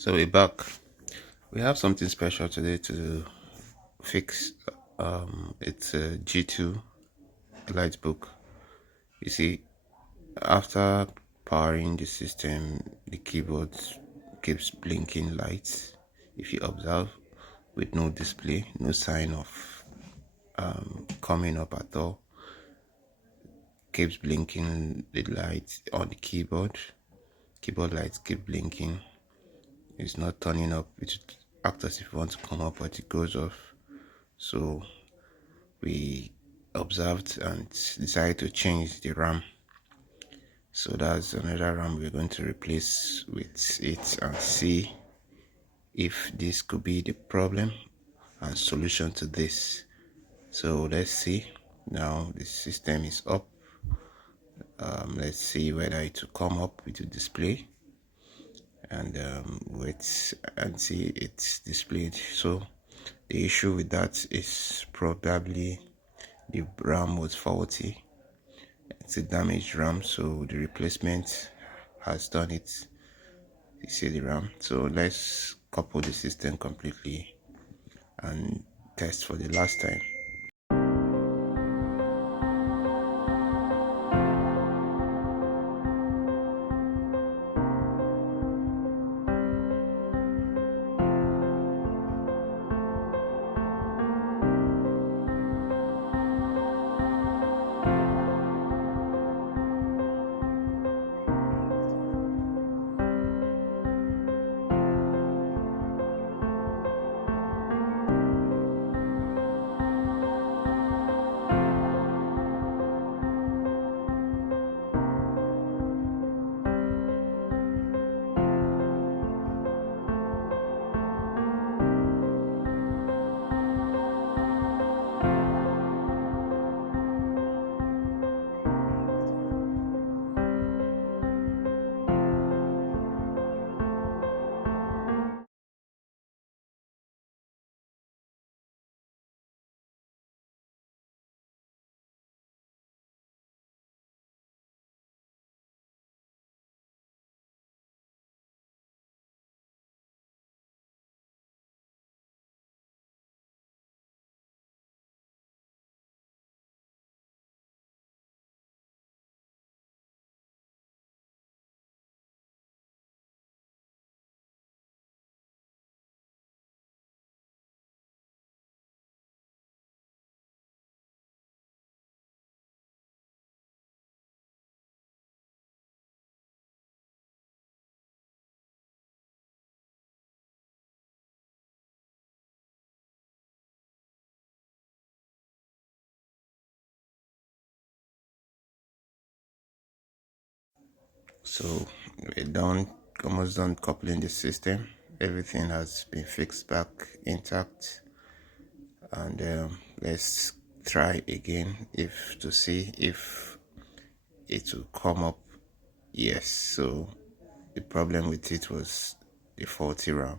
So we're back. We have something special today to fix. It's a G2 Elitebook. You see, after powering the system, the keyboard keeps blinking lights. If you observe, with no display, no sign of coming up at all. Keeps blinking the lights on the keyboard. Keyboard lights keep blinking. It's not turning up. It acts as if it wants to come up, but it goes off. So we observed and decided to change the RAM. So that's another RAM we're going to replace with it and see if this could be the problem and solution to this. So let's see. Now the system is up. Let's see whether it will come up with the display, and wait and see it's displayed. So the issue with that is probably the RAM was faulty. It's a damaged RAM, so the replacement has done it. You see the RAM. So let's couple the system completely and test for the last time. So we're done, almost done coupling the system. Everything has been fixed back intact, and let's try again if to see if it will come up. Yes, so the problem with it was the faulty RAM.